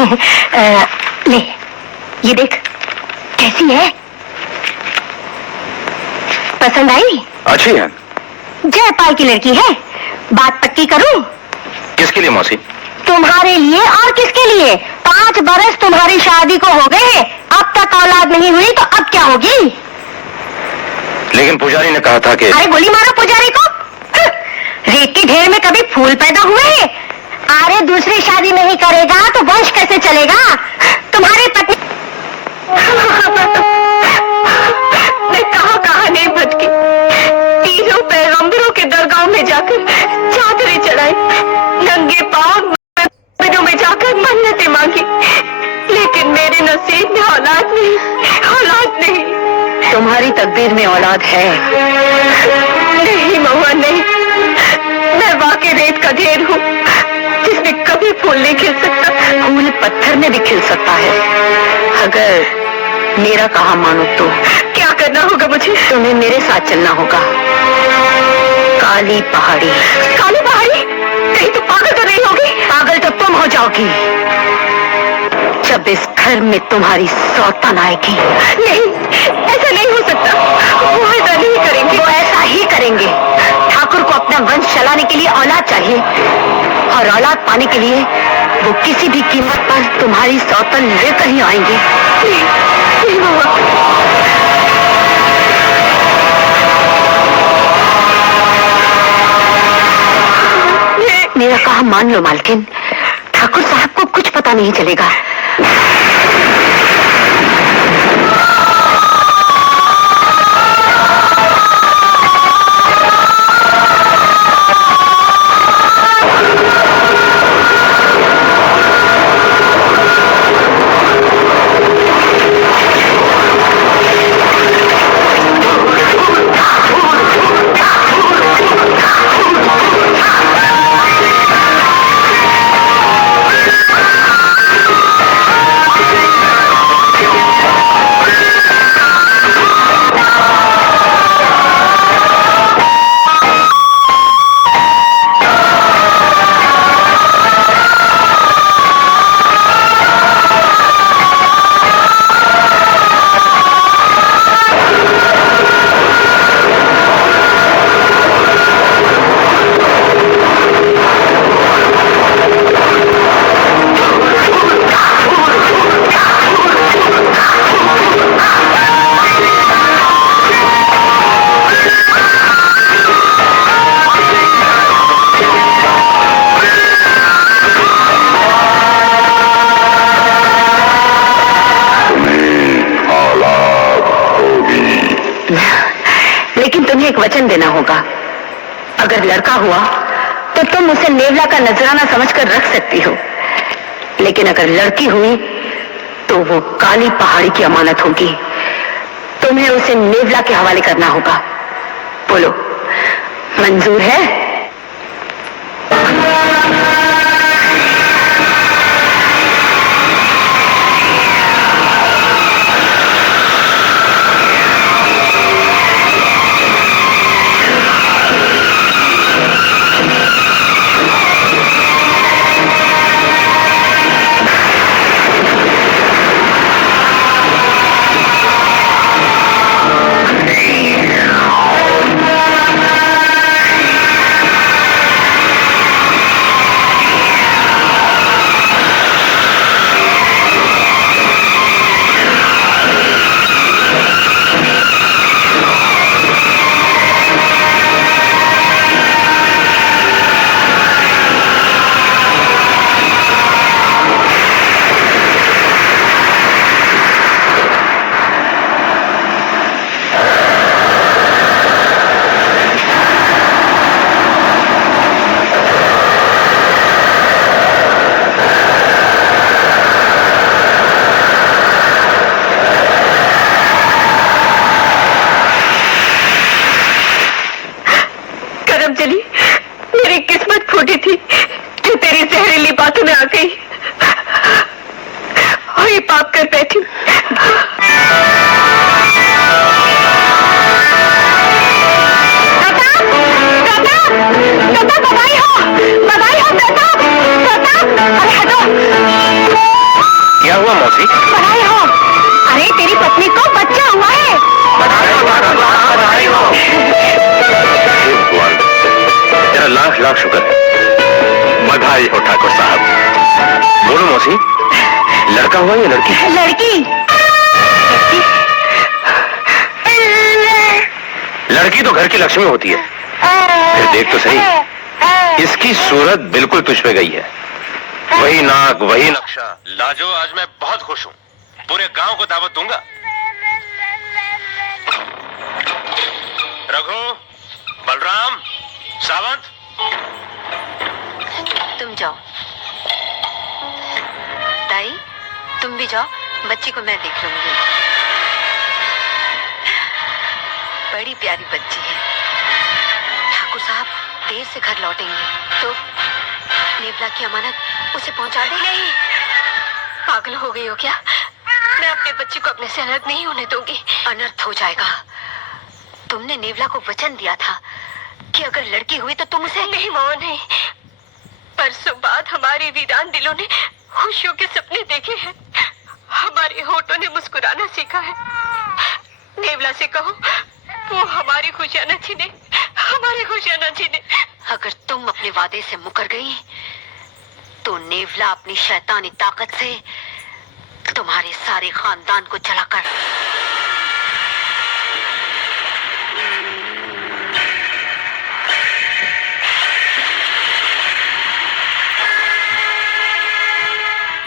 ले, ये देख कैसी है, पसंद आई? अच्छी है। जयपाल की लड़की है। बात पक्की करूं? किसके लिए मौसी? तुम्हारे लिए। और किसके लिए? 5 बरस तुम्हारी शादी को हो गए, अब तक औलाद नहीं हुई तो अब क्या होगी? लेकिन पुजारी ने कहा था कि... अरे गोली मारो पुजारी को। रेत के ढेर में कभी फूल पैदा हुए हैं? अरे दूसरी शादी नहीं करेगा तो वंश कैसे चलेगा? तुम्हारे पति मैं कहाँ नहीं भटकी, तीनों पैगंबरों के दरगाह में जाकर चादरें चढ़ाई, नंगे पांव मंदिरों में जाकर मन्नतें मांगी, लेकिन मेरे नसीब में औलाद नहीं। तुम्हारी तकदीर में औलाद है। नहीं महुआ नहीं, मैं वाकई रेत का ढेर हूँ जिसमें कभी फूल नहीं खिल सकता। फूल पत्थर में भी खिल सकता है, अगर मेरा कहा मानो तो। क्या करना होगा मुझे? तुम्हें मेरे साथ चलना होगा। काली पहाड़ी। काली पहाड़ी? कहीं तो पागल तो नहीं होगी? पागल तो तुम हो जाओगी जब इस घर में तुम्हारी सौतन आएगी। नहीं, ऐसा नहीं हो सकता। वो ऐसा नहीं करेंगे। वो ऐसा ही करेंगे। ठाकुर को अपना वंश चलाने के लिए औलाद चाहिए, और औलाद पाने के लिए वो किसी भी कीमत पर तुम्हारी सौतन लेकर ही आएंगे। नहीं बाबा। मेरा कहा मान लो मालकिन, ठाकुर साहब को कुछ पता नहीं चलेगा। एक वचन देना होगा। अगर लड़का हुआ तो तुम उसे नेवला का नजराना समझकर रख सकती हो, लेकिन अगर लड़की हुई तो वो काली पहाड़ी की अमानत होगी। तुम्हें उसे नेवला के हवाले करना होगा। बोलो, मंजूर है? मेरी किस्मत फूटी थी जो तेरी जहरीली बातों में आ गई और ये पाप कर बैठी। बधाई हो प्रताप। अरे हटो। लाख शुक्र है। बधाई हो ठाकुर साहब। बोलो मौसी, लड़का हुआ या लड़की? लड़की। लड़की तो घर की लक्ष्मी होती है। फिर देख तो सही, इसकी सूरत बिल्कुल तुझ पे गई है। वही नाक, वही नक्शा। लाजो, आज मैं बहुत खुश हूँ। पूरे गांव को दावत दूंगा। रघु, बलराम, सावंत, तुम जाओ। ताई, तुम भी जाओ, बच्ची को मैं देख लूंगी। बड़ी प्यारी बच्ची है। ठाकुर साहब देर से घर लौटेंगे तो नेवला की अमानत उसे पहुंचा दे। नहीं, पागल हो गई हो क्या? मैं अपने बच्ची को अपने से अलग नहीं होने दूंगी। अनर्थ हो जाएगा। तुमने नेवला को वचन दिया था कि अगर लड़की हुई तो तुम उसे... नहीं मोहन, नहीं। परसों बाद हमारे वीरान दिलों ने खुशियों के सपने देखे हैं। हमारे होठों ने मुस्कुराना सीखा है। नेवला से कहो वो हमारी खुशियां न छीने, हमारी खुशियां न छीने। अगर तुम अपने वादे से मुकर गई तो नेवला अपनी शैतानी ताकत से तुम्हारे सारे खानदान को जलाकर...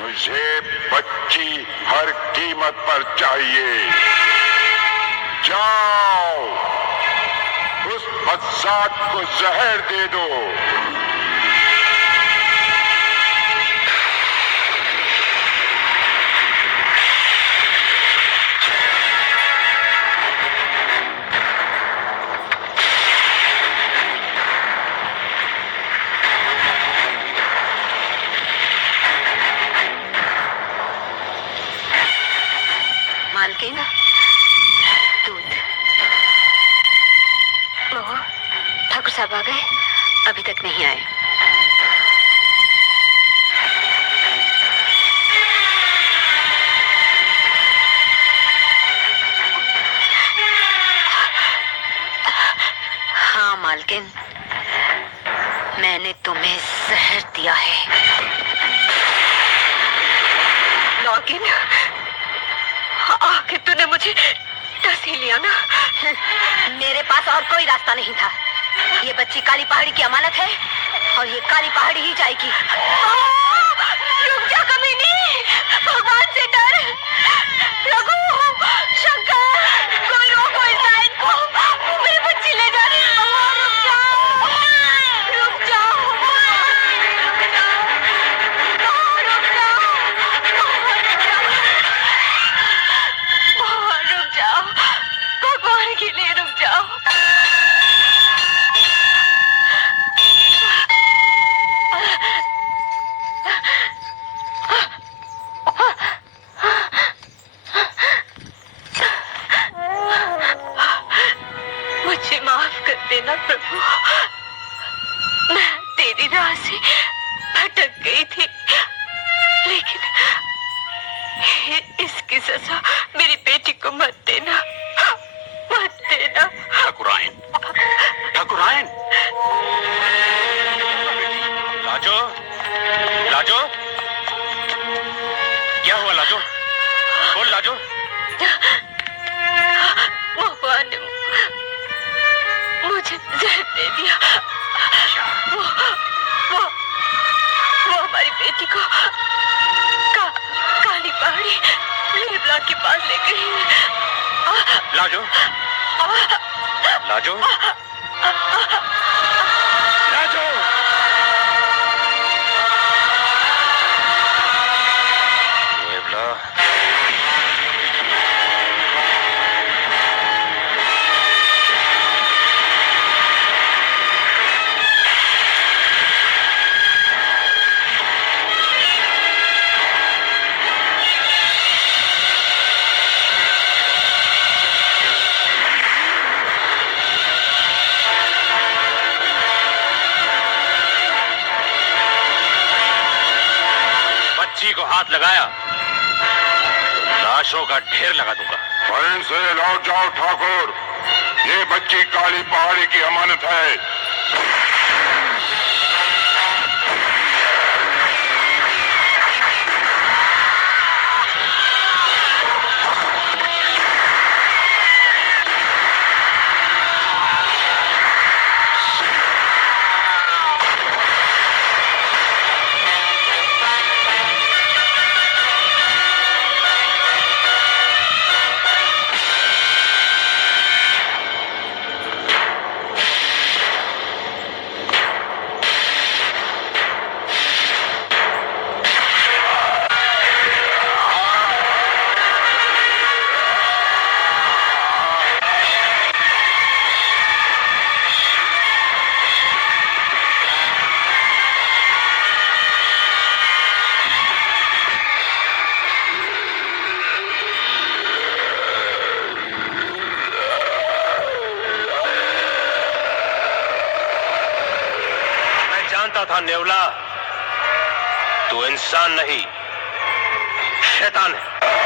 मुझे बच्ची हर कीमत पर चाहिए। जाओ, उस बदजात को जहर दे दो। मालकिन, दूध। ओह, ठाकुर साहब आ गए? अभी तक नहीं आए। हाँ मालकिन, मैंने तुम्हें जहर दिया है। मालकिन, आखिर तूने मुझे डस ही लिया ना? मेरे पास और कोई रास्ता नहीं था। ये बच्ची काली पहाड़ी की अमानत है और ये काली पहाड़ी ही जाएगी। रुक जा कमीनी, भगवान से डर। रघु, शंकर, कोई रोको इस लाइन को। मेरी बच्ची ले जा रही है। रुक जाओ, रुक जाओ, रुक जाओ, भगवान के लिए रुक जाओ। मुझे माफ कर देना प्रभु, मैं तेरी राह से भटक गई थी, लेकिन इसकी सजा मेरी बेटी को मत देना, मत देना। ठाकुरायन, ठाकुरायन। लाजो, लाजो, क्या हुआ लाजो? बोल लाजो। भगवान ने मुझे जहर दे दिया। वो हमारी बेटी को काली पहाड़ी नेवला के पास ले गई। लाजो, लाजो, लाजो। नेवला, बच्ची को हाथ लगाया तो लाशों का ढेर लगा दूंगा। वहीं से लौट जाओ ठाकुर, ये बच्ची काली पहाड़ी की अमानत है। जानता था नेवला, तू इंसान नहीं शैतान है।